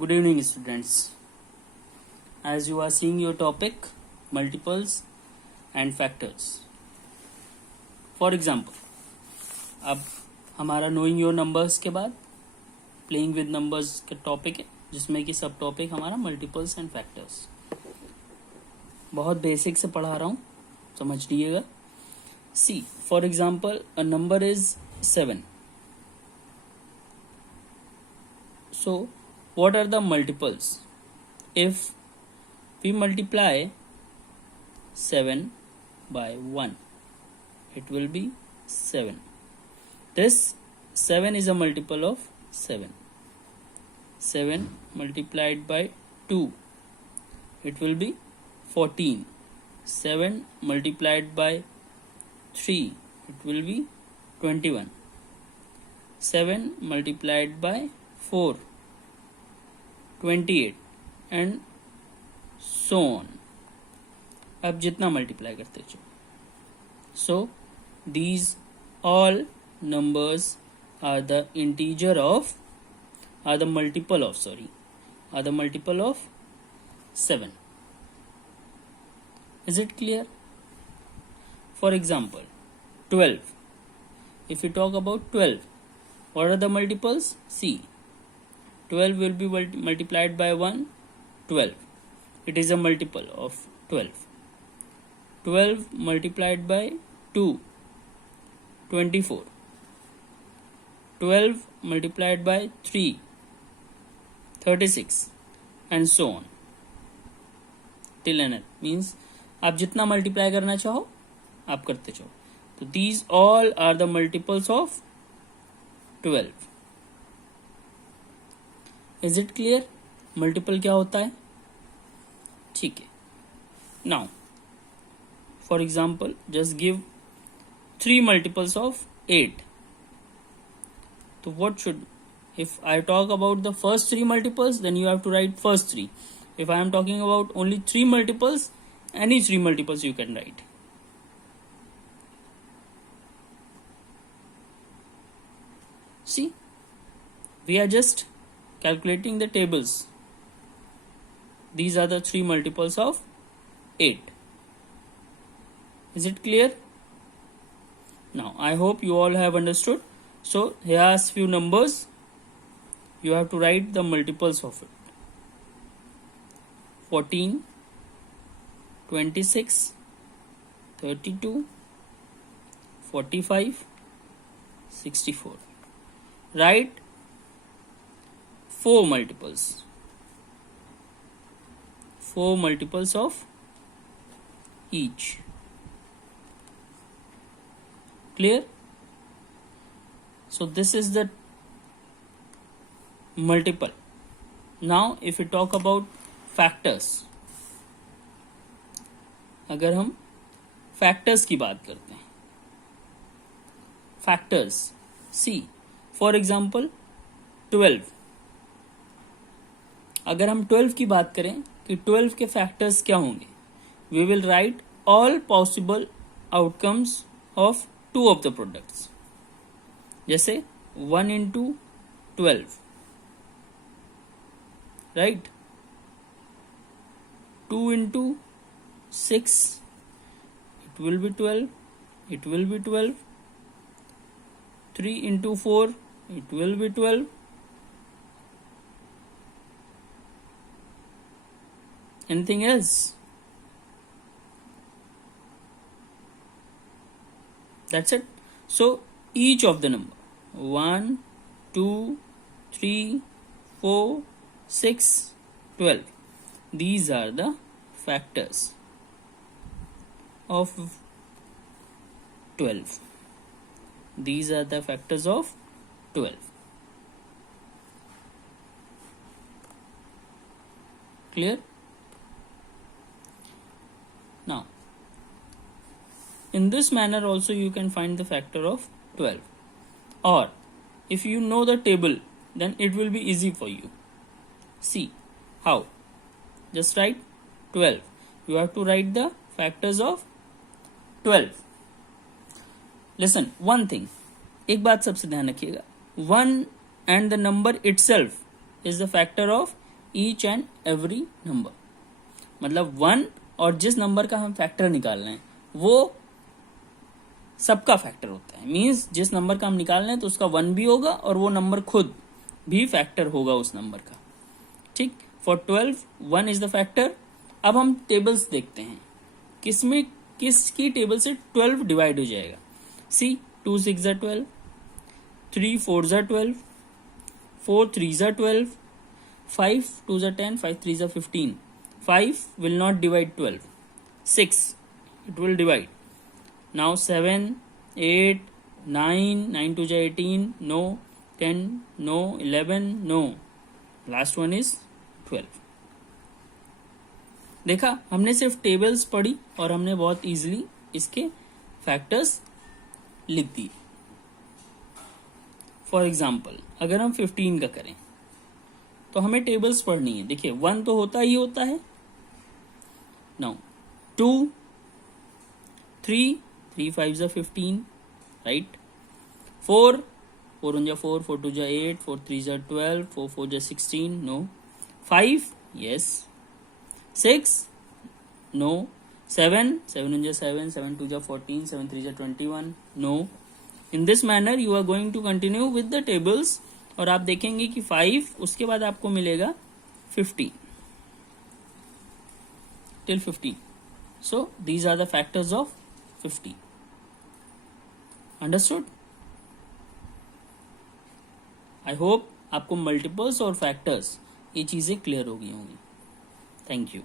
Good evening, students. As you are seeing your topic, multiples and factors. For example, अब हमारा knowing your numbers के बाद playing with numbers का topic है, जिसमें कि सब टॉपिक हमारा multiples and factors. बहुत बेसिक से पढ़ा रहा हूँ, समझ लीजिएगा. See, for example, a number is 7. So, what are the multiples? If we multiply 7 by 1, it will be 7. This 7 is a multiple of 7. 7 multiplied by 2, it will be 14. 7 multiplied by 3, it will be 21. 7 multiplied by 4, 28, and so on. अब जितना multiply करते चलो. So these all numbers are the multiple of 7. Is it clear? For example, 12. If we talk about 12, what are the multiples? See, 12 will be multiplied by 1, 12. It is a multiple of 12. 12 multiplied by 2, 24. 12 multiplied by 3, 36, and so on. Till n means आप जितना multiply करना चाहो आप करते चाहो. तो these all are the multiples of 12. Is it clear? Multiple क्या होता है? ठीक है. Now, for example, just give 3 multiples of 8. So what should, if I talk about the first 3 multiples, then you have to write first 3. If I am talking about only 3 multiples, any 3 multiples you can write. See, we are just calculating the tables. These are the 3 multiples of 8. Is it clear? Now, I hope you all have understood. So, here are few numbers. You have to write the multiples of it. 14, 26, 32, 45, 64. Write 4 multiples. 4 multiples of each. Clear? So this is the multiple. Now if we talk about factors, अगर हम factors की बात करते हैं, factors, see, for example 12. अगर हम 12 की बात करें कि 12 के फैक्टर्स क्या होंगे, we will write all possible outcomes of 2 of the products. जैसे 1 into 12, right? 2 into 6, it will be 12. It will be 12. 3 into 4, it will be 12. Anything else? That's it. So each of the number 1, 2, 3, 4, 6, 12. These are the factors of 12. These are the factors of 12. Clear? Now, in this manner also you can find the factor of 12. Or if you know the table, then it will be easy for you. See how? Just write 12. You have to write the factors of 12. Listen, one thing. एक बात सबसे ध्यान रखिएगा. 1 and the number itself is the factor of each and every number, मतलब 1 और जिस number का हम फैक्टर निकाल रहे हैं वो सबका फैक्टर होता है। मीन्स जिस नंबर का हम निकाल रहे हैं तो उसका 1 भी होगा और वो नंबर खुद भी फैक्टर होगा उस नंबर का। ठीक, फॉर 12 1 इज द फैक्टर। अब हम टेबल्स देखते हैं, किसकी टेबल से 12 डिवाइड हो जाएगा। सी 2 6 12, 3 4 12, 4 3 12, 5 2 10, 5 3 15. 5 will not divide 12. 6 it will divide. Now 7 8 9, 9 2 18, no. 10 no. 11 no. Last one is 12. देखा, हमने सिर्फ टेबल्स पढ़ी और हमने बहुत इजीली इसके फैक्टर्स लिख दिए। फॉर एग्जाम्पल अगर हम 15 का करें तो हमें टेबल्स पढ़नी है। देखिए 1 तो होता ही होता है। Now 2 3 3 5 15, right. 4 4 1 4, 4 2 8, 4 3 12, 4 4 16, no. 5 yes, 6 no. 7 7 1 7, 7 2 14, 7 3 21, no. In this manner you are going to continue with the tables और आप देखेंगे कि 5 उसके बाद आपको मिलेगा 15 till 15. So these are the factors of 50. Understood? I hope आपको मल्टीपल्स और फैक्टर्स ये चीजें क्लियर हो गई होंगी। Thank you.